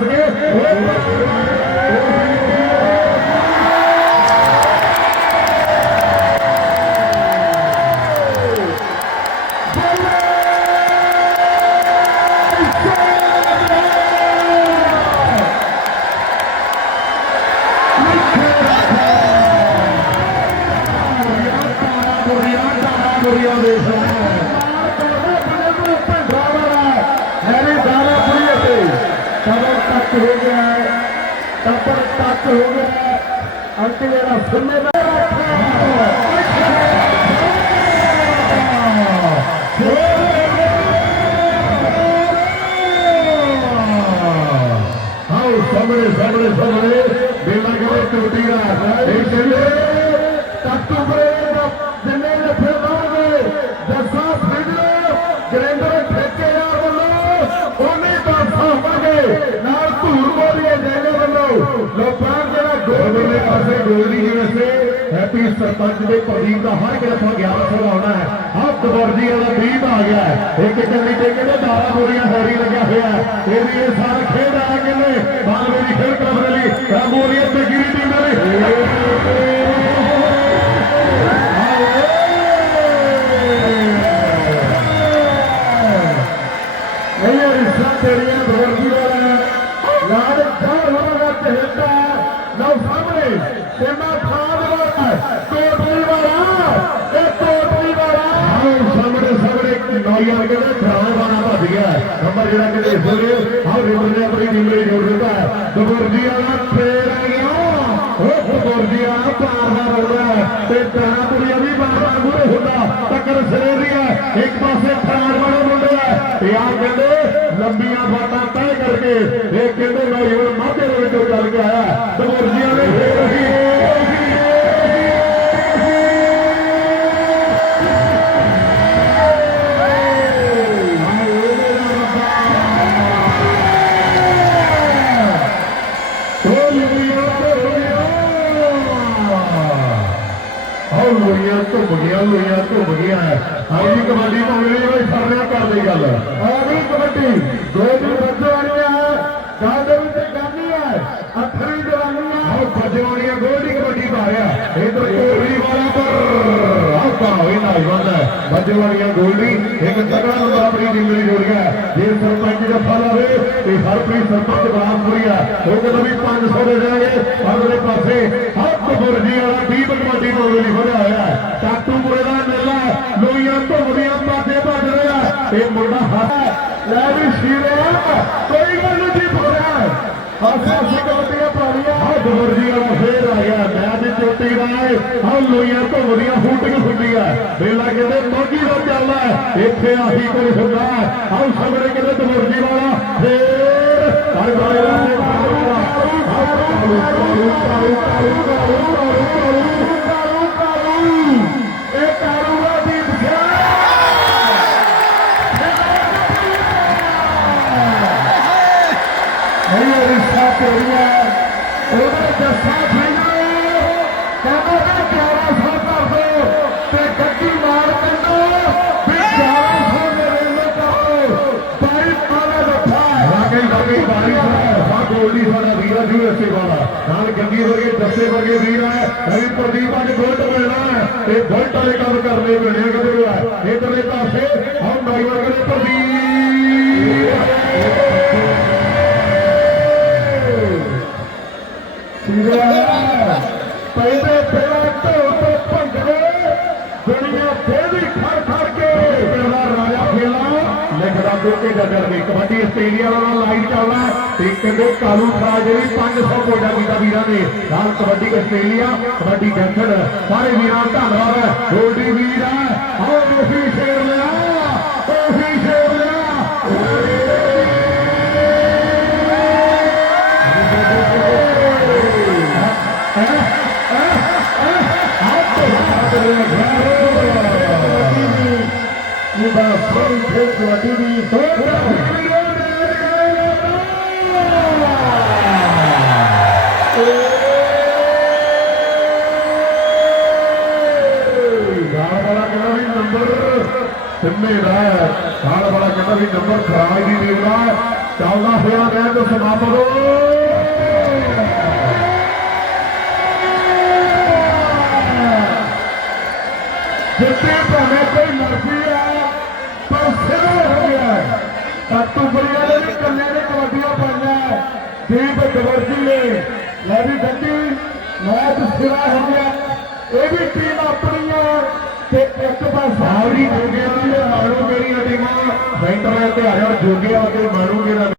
থেকে Gloria a Dios. प्राप्त हो गया है संपर्क प्राप्त हो गया है अंतिम मेरा सुनने में सामने सामने सामने बेला का वक्त उठेगा एक तत्व पर ਲੋਕਾਂ ਜਿਹੜਾ ਗੋਲਦੇ ਪਾਸੇ ਗੋਲਦੀ ਜਿਵੇਂ ਸੇ ਹੈਪੀ ਸਰਪੰਚ ਦੇ ਪ੍ਰਦੀਪ ਦਾ ਹਰ ਇੱਕ ਰਫਾ 1100 ਦਾ ਆਉਣਾ ਹੈ ਆਹ ਕਬਰਜੀ ਵਾਲਾ 20 ਦਾ ਆ ਗਿਆ ਹੈ। ਇੱਕ ਚੱਲੀ ਤੇ ਕਹਿੰਦੇ ਦਾਰਾ ਬੋਰੀਆਂ ਹੋਰੀ ਲੱਗਿਆ ਹੋਇਆ ਹੈ। ਇਹ ਵੀ ਇਹ ਸਾਰਾ ਖੇਡ ਆ ਕਹਿੰਦੇ ਲਓ ਸਾਹਮਣੇ ਸੇਮਾ ਖਾਦ ਵਾਲਾ ਟੋਟਲੀ ਵਾਲਾ ਇਹ ਟੋਟਲੀ ਵਾਲਾ ਆਹ ਸਾਹਮਣੇ ਸਾਹਮਣੇ ਨੌਯਾਰ ਕਹਿੰਦੇ ਖਰਾਬ ਵਾਲਾ ਭੱਜ ਗਿਆ ਨੰਬਰ ਜਿਹੜਾ ਕਹਿੰਦੇ ਹੋਰੇ ਆਹ ਰਿਵਰ ਨੇ ਆਪਣੀ ਟੀਮ ਲਈ ਜੋੜ ਦਿੱਤਾ ਦਬਰਦੀ ਵਾਲਾ ਫੇਰ ਆ ਗਿਆ। ਉਹ ਦਬਰਦੀ ਵਾਲਾ ਪਾਰ ਦਾ ਰੋੜਾ ਤੇ ਦਾਨਾਪੁਰੀਆ ਵੀ ਬਾਰ-ਬਾਰ ਮੂਰੇ ਹੁੰਦਾ। ਟੱਕਰ ਸਰੇਰੀ ਹੈ, ਇੱਕ ਪਾਸੇ ਫਰਾਰ ਵਾਲੇ ਮੁੰਡੇ ਆ ਤੇ ਆ ਕਹਿੰਦੇ, ਲੰਬੀਆਂ ਬਾਤਾਂ ਤੈਅ ਕਰਕੇ, ਇਹ ਕਹਿੰਦੇ ਨੌਜਵਾਨ ਮਾਝੇ ਦੇ ਵਿੱਚੋਂ ਚੱਲ ਕੇ ਆਇਆ ਦਬਰਦੀਆਂ ਨੇ ਫੇਰ ਰਹੀ ਆਹ ਲੋਈਆਂ ਘੁੰਮ ਗਿਆ ਲੋਈਆਂ ਘੁੰਮ ਗਿਆ ਹਾਂਜੀ ਕਬੱਡੀ ਪਾਉਣੀ ਹੋਈ ਸਾਰਿਆਂ ਕਰਦੇ ਗੱਲ। ਆਗਲੀ ਕਬੱਡੀ। ਦੋ ਦਿਨ ਬੱਜੋ ਵਾਲੀ ਹੈ ਗਾਂ ਦੇ ਵਿੱਚ ਗਾਨੀ ਹੈ। ਅੱਠਵੀਂ ਜਵਾਨੀ ਹੈ। ਆਹ ਬੱਜੋ ਵਾਲੀ ਗੋਲਡੀ ਕਬੱਡੀ ਪਾ ਰਿਹਾ। ਇਧਰ ਕੋਹਲੀ ਵਾਲਾ ਪਰ। ਆਹ ਤਾਂ ਹੋਈ ਨਾ ਬੰਦਾ ਬੱਜੋ ਗੋਲਡੀ, ਇੱਕ ਤਗੜਾ ਨੰਬਰ ਆਪਣੀ ਟੀਮ ਲਈ ਜੋੜ ਗਿਆ ਜੇ ਸਰਪੰਚ ਦਾ ਫਲ ਆਵੇ ਤੇ ਹਰਪ੍ਰੀਤ ਸਰਪੰਚ ਬਰਾਮਪੁਰੀਆ ਉਹ ਕਹਿੰਦਾ ਵੀ 500 ਦੇ ਦੇਣਗੇ। ਅਗਲੇ ਪਾਸੇ ਹੱਥ ਬੁਰਜੀ ਵਾਲਾ 20 ਕਬੱਡੀ ਤੋਂ ਲਈ ਵਧਿਆ ਹੋਇਆ ਹੈ ਟਾਟੂਪੁਰੇ ਦਾ ਮੇਲਾ ਲੋਈਆਂ ਘੁੰਮਦੀਆਂ ਬਾਤੇ ਭੱਜ ਰਿਹਾ ਇਹ ਮੁੰਡਾ ਹੱਥ ਲੈ ਵੀ ਸ਼ੀਰੇ ਕੋਈ ਗੱਲ ਨਹੀਂ ਜੀ ਪੁੱਛਿਆ ਹਾਸਾ ਸੇ ਕਬੱਡੀਆਂ ਪਾਲੀਆਂ ਹੱਥ ਬੁਰਜੀ ਵਾਲਾ ਫੇਰ ਆ ਗਿਆ। ਮੈਂ ਵੀ ਚੋਟੀ ਦਾ ਹੈ ਹਾਂ ਲੋਈਆਂ ਘੁੰਮਦੀਆਂ ਫੂਟੀਆਂ ਹੁੰਦੀਆਂ ਮੇਲਾ ਕਹਿੰਦੇ ਮੋਗੀ ਦਾ ਚੱਲਦਾ ਇੱਥੇ ਆਹੀ ਕੋਈ ਹੁੰਦਾ ਆਹ ਸਾਹਮਣੇ ਕਹਿੰਦੇ ਦਬੁਰਜੀ ਵਾਲਾ। ਫੇਰ ਹਰ ਬਾਰੇ ਗੰਗੀ ਵਰਗੇ ਦੱਸੇ ਵਰਗੇ ਵੀਰ ਹੈ ਰਵੀ ਪ੍ਰਦੀਪ ਅੱਜ ਗੋਲਡ ਮਿਲਣਾ ਹੈ ਤੇ ਗੋਲਡ ਵਾਲੇ ਕੰਮ ਕਰਨੇ ਪੈਣੇ ਕਿਤੇ ਹੈ ਇਧਰਲੇ ਪਾਸੇ ਹਮ ਡਰਾਈਵਰ ਕਰੇ ਪ੍ਰਦੀਪ ਲਿਖਦਾ ਕੋਕੇ ਡੱਡਰ ਦੀ ਕਬੱਡੀ ਆਸਟ੍ਰੇਲੀਆ ਵਾਲਾ ਲਾਈਵ ਚੱਲਦਾ ਤੇ ਕਹਿੰਦੇ ਕਾਲੂ ਖਰਾਜ ਵੀ 500 ਕੋਡਾ ਕੀਤਾ ਵੀਰਾਂ ਨੇ। ਨਾਲ ਕਬੱਡੀ ਆਸਟ੍ਰੇਲੀਆ, ਕਬੱਡੀ ਜੰਸੜ ਸਾਰੇ ਵੀਰਾਂ ਧੰਨਵਾਦ ਹੈ। ਗੋਲਡੀ ਵੀਰ ਹੈ। சென்னை ராஜபாலா கட்டவி நம்பர் ராஜி நிர்வாக ਹੈ। ਤਾਂ ਟੁਕੜੀਆਂ ਦੇ ਵੀ ਕੱਲੇ ਨੇ ਕਬੱਡੀਆਂ ਪਾਈਆਂ। ਦੀਪ ਗਵਰਜੀ ਨੇ ਲੈ ਵੀ ਗੱਡੀ ਮੈਚ ਸਿਰਾ ਹੋ ਗਿਆ। ਇਹ ਵੀ ਟੀਮ ਆਪਣੀ ਆ ਤੇ ਇੱਕ ਪਾਸ ਸਾਰੀ ਹੋ ਗਿਆ ਮਾਰੂ ਮੇਰੀਆਂ ਟੀਮਾਂ। ਸੈਂਟਰ ਤੇ ਆ ਜਾ ਜੋਗਿਆ ਤੇ ਮਾਰੂ ਮੇਰਾ